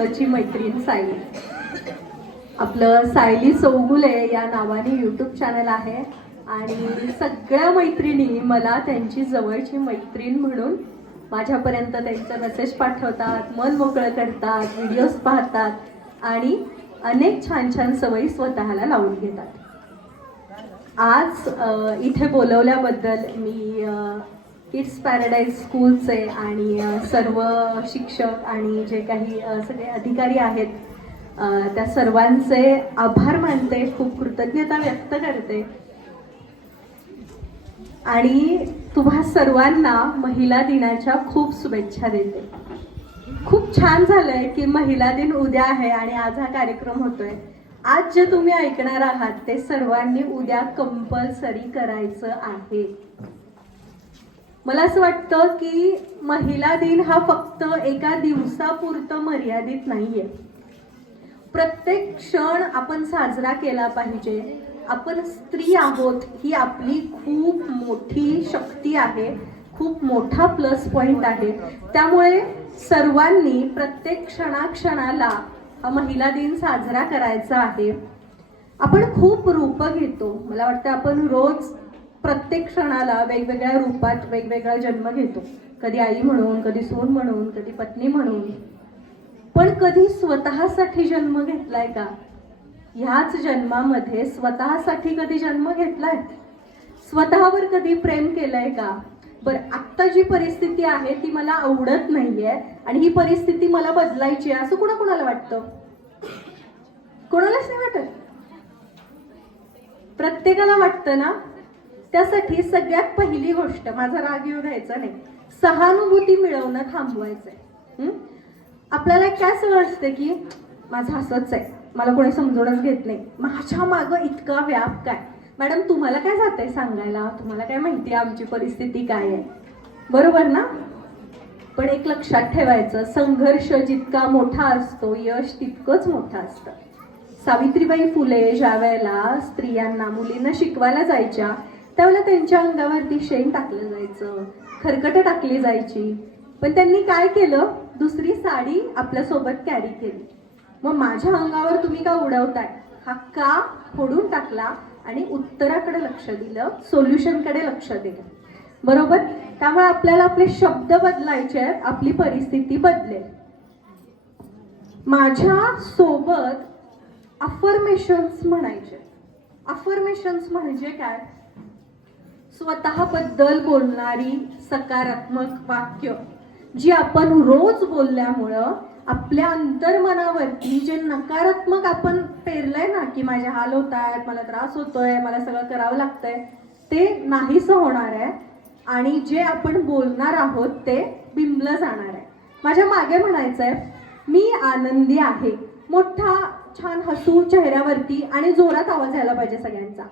जवळची मैत्रीण सायली. आपलं सायली चौगुले या नावाने यूट्यूब चॅनल आहे आणि सगळ्या मैत्रिणी मला त्यांची जवळची मैत्रीण म्हणून माझ्यापर्यंत त्यांचा मेसेज पाठवतात, मन मोकळं करतात, व्हिडिओज पाहतात आणि अनेक छान छान सवयी स्वतःला लावून घेतात. आज इथे बोलवल्याबद्दल मी किड्स पॅराडाईज स्कूलचे आणि सर्व शिक्षक आणि जे काही सगळे अधिकारी आहेत त्या सर्वांचे आभार मानते, खूप कृतज्ञता व्यक्त करते आणि तुम्हा सर्वांना महिला दिनाच्या खूप शुभेच्छा देते. खूप छान झालंय की महिला दिन उद्या आहे आणि आज हा कार्यक्रम होतोय. आज जे तुम्ही ऐकणार आहात ते सर्वांनी उद्या कंपल्सरी करायचं आहे. मला असं वाटतं की महिला दिन हा फक्त एका दिवसापुरतं मर्यादित नाहीये. प्रत्येक क्षण आपण साजरा केला पाहिजे. आपण स्त्री आहोत ही आपली खूप मोठी शक्ती आहे, खूप मोठा प्लस पॉइंट आहे. त्यामुळे सर्वांनी प्रत्येक क्षणाक्षणाला हा महिला दिन साजरा करायचा आहे. आपण खूप रूपं घेतो. मला वाटतं आपण रोज प्रत्येक क्षणाला वेगवेगळ्या रूपात वेगवेगळा जन्म घेतो. कधी आई म्हणून, कधी सून म्हणून, कधी पत्नी म्हणून. पण कधी स्वतःसाठी जन्म घेतलाय का? ह्याच जन्मामध्ये स्वतःसाठी कधी जन्म घेतलाय? स्वतःवर कधी प्रेम केलंय का? बरं, आत्ता जी परिस्थिती आहे ती मला आवडत नाहीये आणि ही परिस्थिती मला बदलायची आहे असं कुणाकुणाला वाटतं? कोणालाच नाही वाटत. प्रत्येकाला वाटतं ना. त्यासाठी सगळ्यात पहिली गोष्ट, माझा राग येऊ द्यायचा नाही, सहानुभूती मिळवणं थांबवायचंय. आपल्याला काय सवय असते की माझं असंच आहे, मला कोणी समजूनच घेत नाही, माझ्या मागं इतका व्याप काय? मॅडम तुम्हाला काय जातंय सांगायला? तुम्हाला काय माहिती आहे आमची परिस्थिती काय आहे? बरोबर ना? पण एक लक्षात ठेवायचं, संघर्ष जितका मोठा असतो यश तितकंच मोठं असतं. सावित्रीबाई फुले ज्या वेळेला स्त्रियांना, मुलींना शिकवायला जायच्या त्यावेळेला त्यांच्या अंगावरती शेण टाकलं जायचं, खरकटं टाकली जायची. पण त्यांनी काय केलं? दुसरी साडी आपल्यासोबत कॅरी केली. मग माझ्या अंगावर तुम्ही का उडवताय हा का फोडून टाकला आणि उत्तराकडे लक्ष दिलं, सोल्युशनकडे लक्ष दिलं. बरोबर? त्यामुळे आपल्याला आपले शब्द बदलायचे आहेत, आपली परिस्थिती बदलेल. माझ्या सोबत अफर्मेशन्स म्हणायचे. अफर्मेशन्स म्हणजे काय? स्वतःबद्दल बोलणारी सकारात्मक वाक्य जी आपण रोज बोलल्यामुळं आपल्या अंतर्मनावरती जे नकारात्मक आपण पेरलंय ना की माझे हाल होत आहेत, मला त्रास होतोय, मला सगळं करावं लागतंय, ते नाहीसं होणार आहे आणि जे आपण बोलणार आहोत ते बिंबलं जाणार आहे. माझ्या मागे म्हणायचंय, मी आनंदी आहे. मोठा छान हसू चेहऱ्यावरती आणि जोरात आवाज यायला पाहिजे सगळ्यांचा.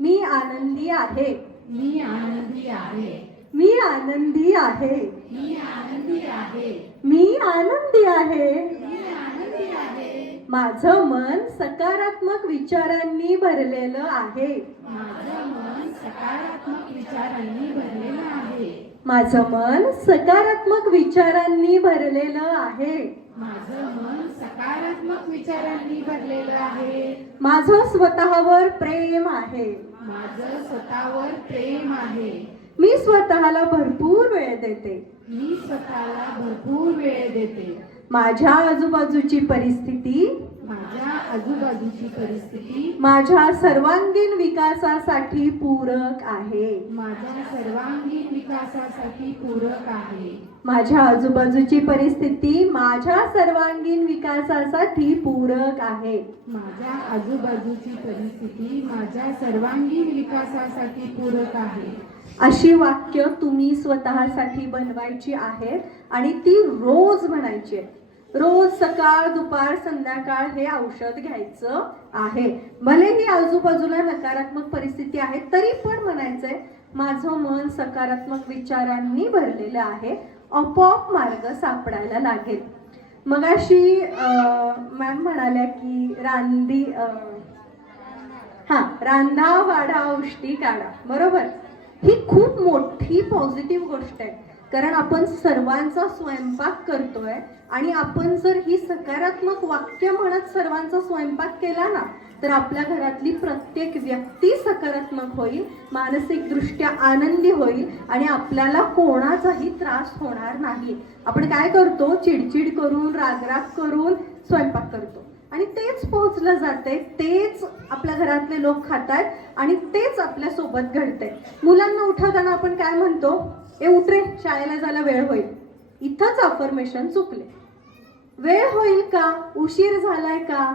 मी आनंदी आहे. मी आनंदी आहे. मी आनंदी आहे. मी आनंदी आहे. मी आनंदी आहे. मी आनंदी आहे. माझं मन सकारात्मक विचारांनी भरलेलं आहे. माझं मन सकारात्मक विचारांनी भरलेलं आहे. माझं मन सकारात्मक विचारांनी भरलेलं आहे. माझं मन सकारात्मक विचारांनी भरलेलं आहे. माझं स्वतःवर प्रेम आहे. माझं स्वतःवर प्रेम आहे. मी स्वतःला भरपूर वेळ देते. मी स्वतःला भरपूर वेळ देते. माझ्या आजूबाजूची परिस्थिती, माझ्या आजूबाजूची परिस्थिती माझ्या सर्वांगीण विकासासाठी पूरक आहे. माझ्या सर्वांगीण विकासासाठी पूरक आहे. माझ्या आजूबाजूची परिस्थिती माझ्या सर्वांगीण विकासासाठी पूरक आहे. माझ्या आजूबाजूची परिस्थिती माझ्या सर्वांगीण विकासासाठी पूरक आहे. अशी वाक्य तुम्ही स्वतःसाठी बनवायची आहेत आणि ती रोज म्हणायची आहेत. रोज सकाळ, दुपार, संध्याकाळ हे औषध घ्यायचं आहे. भलेही आजूबाजूला नकारात्मक परिस्थिती आहे तरी पण म्हणायचंय, माझं मन सकारात्मक विचारांनी भरलेलं आहे. आपोआप मार्ग सापडायला लागेल. मगाशी मॅम म्हणाल्या की रांधा वाढा उष्टी काढा. बरोबर? ही खूप मोठी पॉझिटिव्ह गोष्ट आहे. कारण आपण सर्वांचा स्वयंपाक करतोय आणि आपण जर ही सकारात्मक वाक्य म्हणत सर्वांचा स्वयंपाक केला ना, तर आपल्या घरातली प्रत्येक व्यक्ती सकारात्मक होईल, मानसिकदृष्ट्या आनंदी होईल आणि आपल्याला कोणाचाही त्रास होणार नाही. आपण काय करतो, चिडचिड करून रागराग करून स्वयंपाक करतो आणि तेच पोहोचलं जाते, तेच आपल्या घरातले लोक खातात आणि तेच आपल्या सोबत घडते. मुलांना उठवताना आपण काय म्हणतो, ए उठ रे, शाळेला जायला वेळ होईल. इथंच अफर्मेशन चुकले. वेळ होईल का, उशीर झालाय का,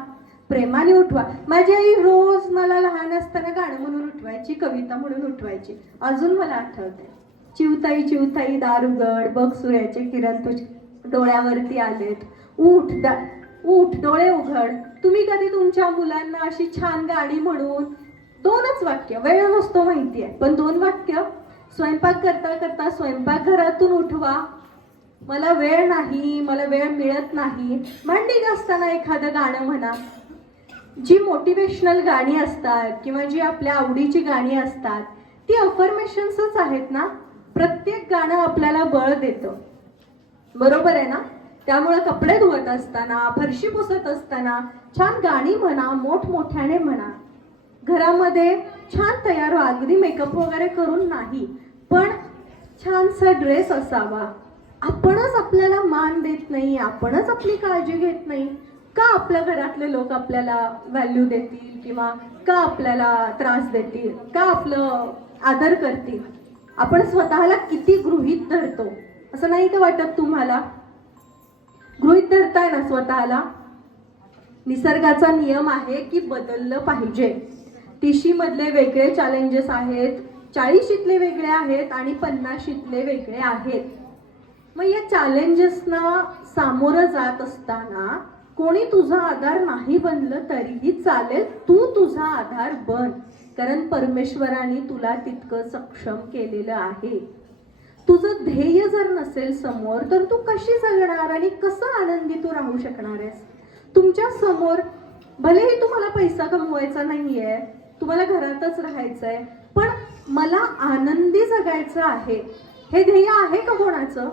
प्रेमाने उठवा. माझी आई रोज मला लहान असताना गाणं म्हणून उठवायची, कविता म्हणून उठवायची. अजून मला आठवते, चिवताई चिवताई दार उघड, बघ सूर्याचे किरण तुझ्या डोळ्यावरती आलेत, उठ उठ डोळे उघड. तुम्ही कधी तुमच्या मुलांना अशी छान गाणी म्हणून 2च वाक्य, वेळ नसतो माहितीये, पण 2 वाक्य स्वयंपाक करता करता स्वयंपाकघरातून उठवा, मला वेळ नाही, मला वेळ मिळत नाही. भांडी घासताना एखादं गाणं म्हणा. जी मोटिवेशनल गाणी असतात किंवा जी आपल्या आवडीची गाणी असतात ती अफर्मेशन्सच आहेत ना. प्रत्येक गाणं आपल्याला बळ देतं, बरोबर आहे ना. त्यामुळे कपडे धुवत असताना, फरशी पुसत असताना छान गाणी म्हणा, मोठमोठ्याने म्हणा. घरामध्ये छान तयार व्हा, अगदी मेकअप वगैरे करून नाही, पण छानसा ड्रेस असावा. आपणच आपल्याला मान देत नाही, आपणच आपली काळजी घेत नाही, का आपल्या घरातले लोक आपल्याला व्हॅल्यू देतील किंवा का आपल्याला त्रास देतील, का आपलं आदर करतील. आपण स्वतःला किती गृहीत धरतो, असं नाही का वाटत तुम्हाला? गृहीत धरताय ना स्वतःला. निसर्गाचा नियम आहे की बदललं पाहिजे. 30 मधले वेगळे चॅलेंजेस आहेत, 40शीतले वेगळे आहेत आणि 50शीतले वेगळे आहेत. मग या चॅलेंजेसना सामोरं जात असताना कोणी तुझा आधार नाही बनलं तरीही चालेल, तू तुझा आधार बन. कारण परमेश्वराने तुला तितकं सक्षम केलेलं आहे. तुझं ध्येय जर नसेल समोर तर तू कशी जगणार आणि कसं आनंदी तू राहू शकणार आहेस? तुमच्या समोर भलेही तुम्हाला पैसा कमवायचा नाहीये, तुम्हाला घरातच राहायचंय, पण मला आनंदी जगायचं आहे, हे ध्येय आहे का कोणाचं?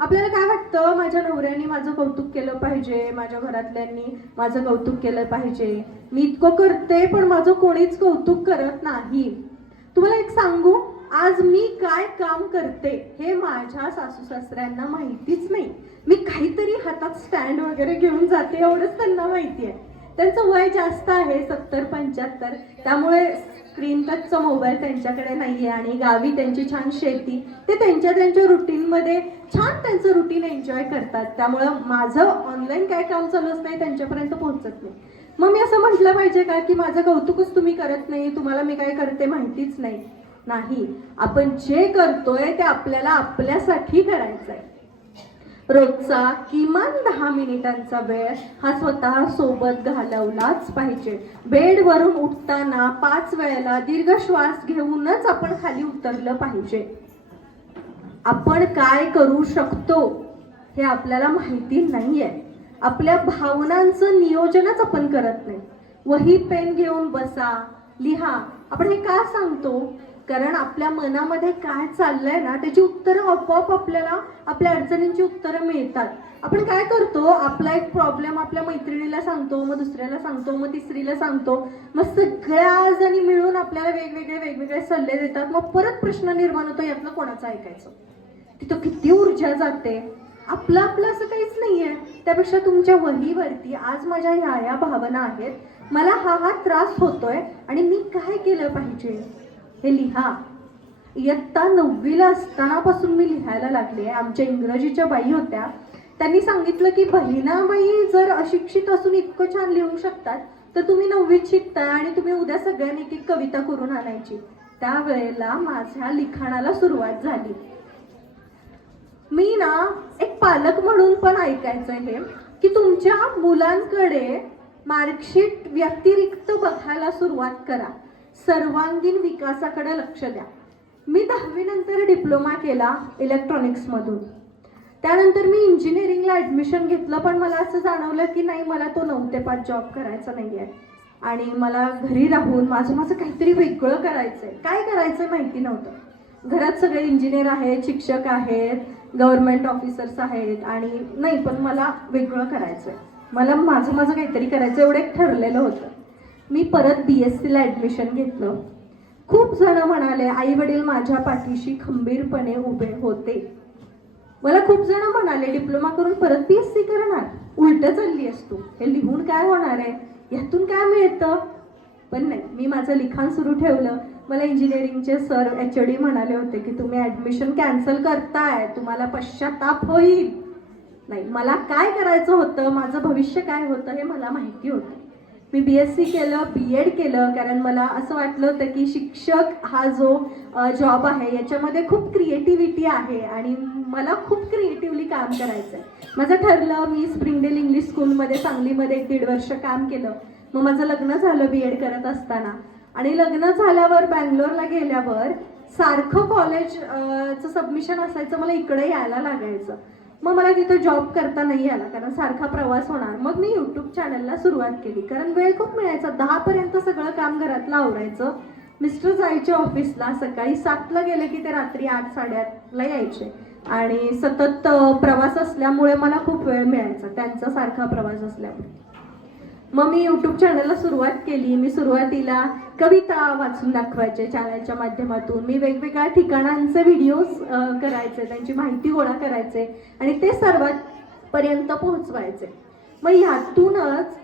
आपल्याला काय वाटतं, माझ्या नवऱ्याने माझं कौतुक केलं पाहिजे, माझ्या घरातल्यांनी माझं कौतुक केलं पाहिजे, मी इतकं करते पण माझं कोणीच कौतुक करत नाही. तुम्हाला एक सांगू, आज मी काय काम करते हे माझ्या सासू सासऱ्यांना माहितीच नाही. मी काहीतरी हातात स्टँड वगैरे घेऊन जाते एवढंच त्यांना माहिती आहे. त्यांचं वय जास्त आहे, 70-75, त्यामुळे स्क्रीन टचचा मोबाईल त्यांच्याकडे नाहीये आणि गावी त्यांची छान शेती, ते त्यांच्या रुटीनमध्ये छान त्यांचं रुटीन एन्जॉय करतात. त्यामुळं माझं ऑनलाईन काय काम चालूच नाही, त्यांच्यापर्यंत पोहोचत नाही. मग मी असं म्हटलं पाहिजे का की माझं कौतुकच तुम्ही करत नाही, तुम्हाला मी काय करते माहितीच नाही? नाही, आपण जे करतोय ते आपल्याला आपल्यासाठी करायचंय. रोजचा किमान 10 मिनिटांचा वेळ हा स्वतः सोबत घालवलाच पाहिजे. बेडवरून उठताना 5 वेळेला दीर्घ श्वास घेऊनच आपण खाली उतरलं पाहिजे. आपण काय करू शकतो हे आपल्याला माहिती नाहीये. आपल्या भावनांचं नियोजनच आपण करत नाही. वही पेन घेऊन बसा, लिहा. आपण हे का सांगतो? कारण आपल्या मनामध्ये काय चाललंय ना त्याची उत्तरं आपोआप आपल्याला आपल्या अडचणींची उत्तरं मिळतात. आपण काय करतो, आपला एक प्रॉब्लेम आपल्या मैत्रिणीला सांगतो, मग दुसऱ्याला सांगतो, मग तिसरीला सांगतो, मग सगळ्या जणी मिळून आपल्याला वेगवेगळे सल्ले देतात. मग परत प्रश्न निर्माण होतो, यातनं कोणाचं ऐकायचं? तिथं किती ऊर्जा जाते. आपलं असं काहीच नाहीये. त्यापेक्षा तुमच्या वहीवरती आज माझ्या ह्या भावना आहेत, मला हा त्रास होतोय आणि मी काय केलं पाहिजे हे लिहा. इयत्ता 9वीला असतानापासून मी लिहायला लागले. आमच्या इंग्रजीच्या बाई होत्या, त्यांनी सांगितलं की बहिणाबाई जर अशिक्षित असून इतकं छान लिहू शकतात तर तुम्ही 9वीत शिकताय आणि तुम्ही उद्या सगळ्यांनी एक कविता करून आणायची. त्यावेळेला माझ्या लिखाणाला सुरुवात झाली. मी ना एक पालक म्हणून पण ऐकायचंय हे की तुमच्या मुलांकडे मार्कशीट व्यतिरिक्त बघायला सुरुवात करा. सर्वांगीण विकासाकडे लक्ष द्या. मी 10वी नंतर डिप्लोमा केला इलेक्ट्रॉनिक्स मधून. त्यानंतर मी इंजिनिअरिंगला ऍडमिशन घेतलं, पण मला असं जाणवलं की नाही, मला तो 9 ते 5 जॉब करायचा नाहीये आणि मला घरी राहून माझं काहीतरी वेगळं करायचंय. काय करायचं माहिती नव्हतं. घरात सगळे इंजिनियर आहेत, शिक्षक आहेत, गव्हर्नमेंट ऑफिसर्स आहेत आणि नाही, पण मला वेगळं करायचं आहे, मला माझं माझं काहीतरी करायचं एवढं एक ठरलेलं होतं. मी परत BSc ला ॲडमिशन घेतलं. खूप जण म्हणाले, आई वडील माझ्या पाठीशी खंबीरपणे उभे होते. मला खूप जण म्हणाले, डिप्लोमा करून परत BSc करणार, उलट चालली आहेस तू, हे लिहून काय होणार आहे, यातून काय मिळतं. पण नाही, मी माझं लिखाण सुरू ठेवलं. मला इंजिनिअरिंगचे सर HOD म्हणाले होते की तुम्ही ॲडमिशन कॅन्सल करताय, तुम्हाला पश्चाताप होईल. नाही, मला काय करायचं होतं, माझं भविष्य काय होतं हे मला माहिती होतं. मी BSc केलं, B.Ed केलं, कारण मला असं वाटलं होतं की शिक्षक हा जो जॉब आहे याच्यामध्ये खूप क्रिएटिव्हिटी आहे आणि मला खूप क्रिएटिव्हली काम करायचं आहे. माझं ठरलं, मी स्प्रिंगडेल इंग्लिश स्कूलमध्ये सांगलीमध्ये 1-1.5 वर्ष काम केलं. मग माझं लग्न झालं B.Ed करत असताना, आणि लग्न झाल्यावर बँगलोरला गेल्यावर सारखं कॉलेजचं सबमिशन असायचं, मला इकडे यायला लागायचं. मग मला तिथं जॉब करता नाही आला कारण सारखा प्रवास होणार. मग मी यूट्यूब चॅनलला सुरुवात केली, कारण वेळ खूप मिळायचा. 10 पर्यंत सगळं काम घरातलं आवरायचं. मिस्टर जायचे ऑफिसला, सकाळी 7ला गेले की ते रात्री 8-8:30ला यायचे आणि सतत प्रवास असल्यामुळे मला खूप वेळ मिळायचा, त्यांचा सारखा प्रवास असल्यामुळे. मग मी यूट्यूब चॅनलला सुरुवात केली. मी सुरुवातीला कविता वाचून दाखवायचे चॅनलच्या माध्यमातून. मी वेगवेगळ्या ठिकाणांचे व्हिडिओज करायचे, त्यांची माहिती गोळा करायचे आणि ते सर्वांपर्यंत पोहोचवायचे. मग ह्यातूनच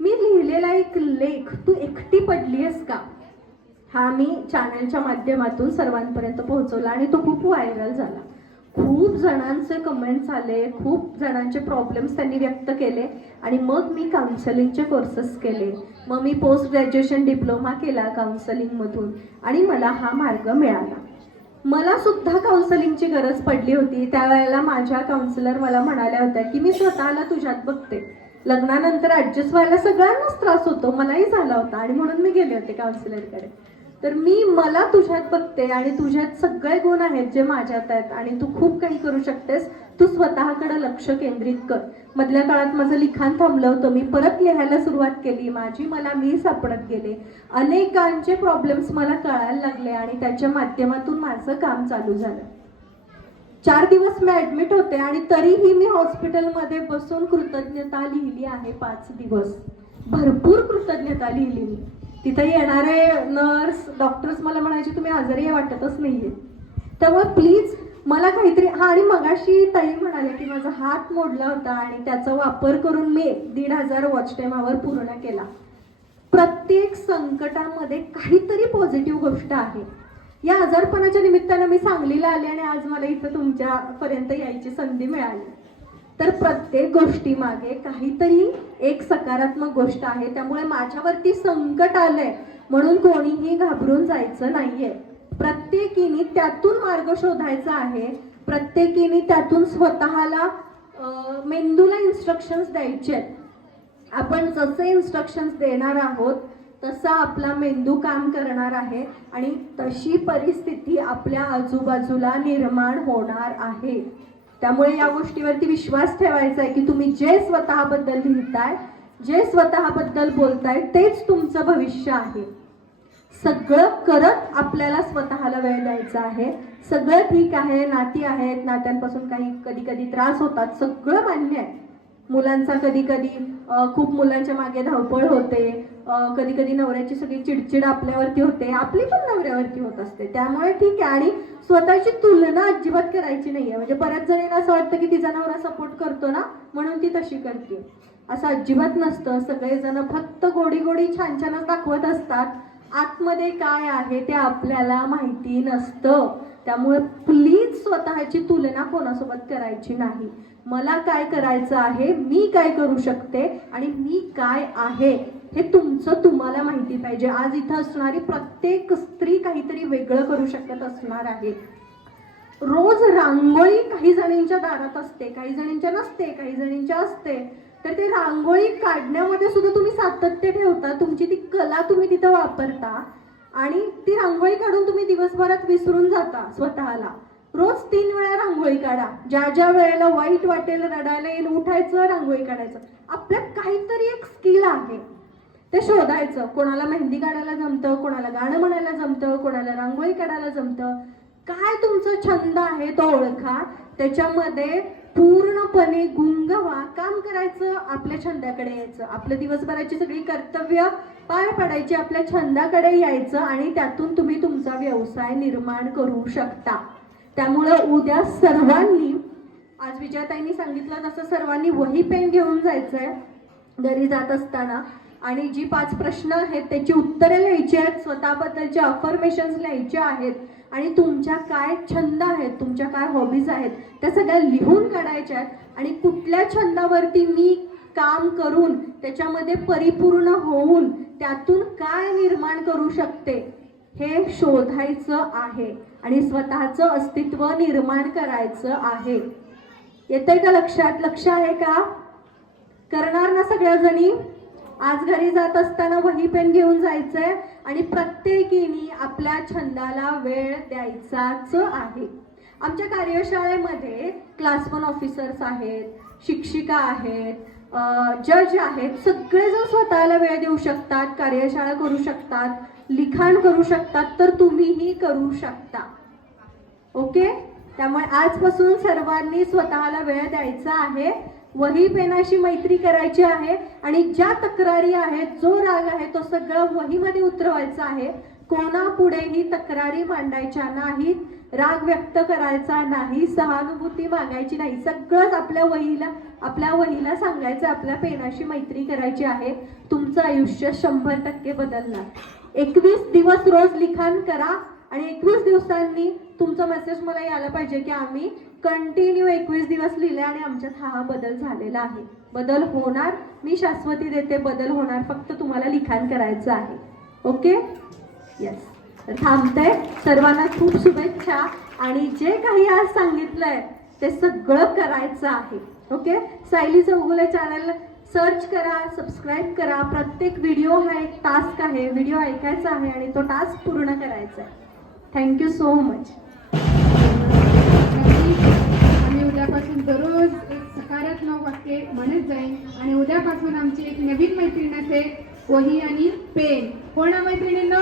मी लिहिलेला एक लेख, तू एकटी पडली आहेस का, हा मी चॅनलच्या माध्यमातून सर्वांपर्यंत पोहोचवला आणि तो खूप व्हायरल झाला. खूप जणांचे कमेंट्स आले, खूप जणांचे प्रॉब्लेम्स त्यांनी व्यक्त केले आणि मग मी काउन्सलिंगचे कोर्सेस केले. मग मी पोस्ट ग्रॅज्युएशन डिप्लोमा केला काउन्सलिंगमधून आणि मला हा मार्ग मिळाला. मला सुद्धा काउन्सलिंगची गरज पडली होती. त्यावेळेला माझ्या काउन्सिलर मला म्हणाल्या होत्या की मी स्वतःला तुझ्यात बघते. लग्नानंतर ॲडजस्ट व्हायला सगळ्यांनाच त्रास होतो, मलाही झाला होता आणि म्हणून मी गेले होते काउन्सिलरकडे. तर मला तुझ्यात बघते आणि तुझ्यात सगळे गुण आहेत जे माझ्यात आहेत आणि तू खूप काही करू शकतेस. तू स्वतःकडे लक्ष केंद्रित कर. मधल्या काळात माझं लिखाण थांबलं होतं, मी परत लिहायला सुरुवात केली. मी सापडत गेले. अनेकांचे प्रॉब्लेम्स मला कळायला लागले आणि त्याच्या माध्यमातून माझं काम चालू झालं. 4 दिवस मी ॲडमिट होते आणि तरीही मी हॉस्पिटलमध्ये बसून कृतज्ञता लिहिली आहे. 5 दिवस भरपूर कृतज्ञता लिहिली मी. तिथे येणारे नर्स, डॉक्टर्स मला म्हणायचे तुम्ही आजारी वाटतच नाहीये. त्यामुळे प्लीज मला काहीतरी. आणि मगाशी ताई म्हणाले की माझा हात मोडला होता आणि त्याचा वापर करून मी 1,500 वॉच टाइम पूर्ण केला. प्रत्येक संकटामध्ये काहीतरी पॉझिटिव्ह गोष्ट आहे. या आजारपणाच्या निमित्तानं मी सांगलीला आले आणि आज मला इथं तुमच्यापर्यंत यायची संधी मिळाली. तर प्रत्येक गोष्टी मागे काहीतरी एक सकारात्मक गोष्ट आहे. त्यामुळे माझ्यावरती संकट आलंय म्हणून कोणीही घाबरून जायचं नाहीये. प्रत्येकीने त्यातून मार्ग शोधायचा आहे. प्रत्येकीने त्यातून स्वतःला मेंदूला इन्स्ट्रक्शन्स द्यायचे आहेत. आपण जसे इन्स्ट्रक्शन्स देणार आहोत तसा आपला मेंदू काम करणार आहे आणि तशी परिस्थिती आपल्या आजूबाजूला निर्माण होणार आहे. त्यामुळे या गोष्टीवरती विश्वास ठेवायचा आहे की तुम्ही जे स्वतःबद्दल लिहिताय, जे स्वतःबद्दल बोलताय तेच तुमचं भविष्य आहे. सगळं करत आपल्याला स्वतःला वेळ द्यायचा आहे. सगळं ठीक आहे, नाती आहेत, नात्यांपासून काही कधी कधी त्रास होतात, सगळं मान्य आहे. मुलांचा कधी कधी खूप मुलांच्या मागे धावपळ होते, कधी कधी नवऱ्याची सगळी चिडचिड आपल्यावरती होते, आपली पण नवऱ्यावरती होत असते. त्यामुळे ठीक आहे आणि स्वतःची तुलना अजिबात करायची नाहीये. म्हणजे बऱ्याच जणींना असं वाटतं की तिचा नवरा सपोर्ट करतो ना म्हणून ती तशी करते. असं अजिबात नसतं. सगळेजण फक्त गोडी गोडी छान छानच दाखवत असतात. आतमध्ये काय आहे ते आपल्याला माहिती नसतं. त्यामुळे प्लीज स्वतःची तुलना कोणासोबत करायची नाही. मला काय करायचं आहे, मी काय करू शकते आणि मी काय आहे हे तुमचं तुम्हाला माहिती पाहिजे. आज इथं असणारी प्रत्येक स्त्री काहीतरी वेगळं करू शकत असणार आहे. रोज रांगोळी काही जणींच्या दारात असते, काही जणींच्या नसते, काही जणींच्या असते. तर ते रांगोळी काढण्यामध्ये सुद्धा तुम्ही सातत्य ठेवता, तुमची ती कला तुम्ही तिथं वापरता आणि ती रांगोळी काढून तुम्ही दिवसभरात विसरून जाता स्वतःला. रोज 3 वेळा रांगोळी काढा. ज्या ज्या वेळेला वाईट वाटेल, रडायला येईल, उठायचं, रांगोळी काढायचं. आपल्यात काहीतरी एक स्किल आहे ते शोधायचं. कोणाला मेहंदी काढायला जमतं, कोणाला गाणं म्हणायला जमतं, कोणाला रांगोळी काढायला जमतं. काय तुमचा छंद आहे तो ओळखा, त्याच्यामध्ये पूर्णपणे गुंग व्हा, काम करायचं, आपल्या छंदाकडे यायचं, आपल्या दिवसभराची सगळी कर्तव्य पार पाडायची, आपल्या छंदाकडे यायचं आणि त्यातून तुम्ही तुमचा व्यवसाय निर्माण करू शकता. त्यामुळं उद्या सर्वांनी, आज विजयाताईंनी सांगितलं तसं सर्वांनी वही पेन घेऊन जायचंय घरी जात असताना आणि जी 5 प्रश्न आहेत त्याची उत्तरे लिहायची आहेत, स्वतःबद्दलचे अफर्मेशन्स लिहायचे आहेत आणि तुमच्या काय छंद आहेत, तुमच्या काय हॉबीज आहेत त्या सगळ्या लिहून काढायच्या आहेत आणि कुठल्या छंदावरती मी काम करून त्याच्यामध्ये परिपूर्ण होऊन त्यातून काय निर्माण करू शकते हे शोधायचं आहे आणि स्वतःचं अस्तित्व निर्माण करायचं आहे. येतंय का लक्षात? लक्ष आहे का? करणार ना सगळ्याजणी? आज घरी जात असताना वही पेन घेऊन जायचंय आणि प्रत्येकीने आपल्या छंदाला वेळ द्यायचाच आहे. आमच्या कार्यशाळेमध्ये क्लास 1 ऑफिसर्स आहेत, शिक्षिका आहेत, जज आहेत, सगळेजण स्वतःला वेळ देऊ शकतात, कार्यशाळा करू शकतात, लिखाण करू शकतात, तर तुम्हीही करू शकता. ओके? त्यामुळे आजपासून सर्वांनी स्वतःला वेळ द्यायचा आहे, वही पेनाशी मैत्री करायची आहे आणि ज्या तक्रारी आहेत, जो राग आहे तो सगळं वहीमध्ये उतरवायचा आहे. कोणापुढेही तक्रारी मांडायच्या नाहीत, राग व्यक्त करायचा नाही, सहानुभूती मागायची नाही, सगळंच आपल्या वहीला सांगायचं, आपल्या पेनाशी मैत्री करायची आहे. तुमचं आयुष्य 100% बदलणार. 21 दिवस रोज लिखाण करा आणि 21 दिवसांनी तुमचा मेसेज मला यायला पाहिजे की आम्ही कंटिन्यू 21 दिवस लिहिले आणि आमच्यात हा बदल झालेला आहे. बदल होणार, मी शाश्वती देते, बदल होणार, फक्त तुम्हाला लिखाण करायचं आहे. ओके? येस. तर थांबते. सर्वांना खूप शुभेच्छा आणि जे काही आज सांगितलंय ते सगळं करायचं आहे. Okay? Sayali Chougule channel search करा, सबस्क्राईब करा. प्रत्येक व्हिडिओ हा एक टास्क आहे, व्हिडिओ ऐकायचा आहे आणि तो टास्क पूर्ण करायचा आहे. Thank you so much. आणि उद्यापासून दररोज एक सकारात्मक वाक्य म्हणत जाईल आणि उद्यापासून आमची एक नवीन मैत्रीण असेल, वही आणि पेन. कोणा मैत्रिणींनो?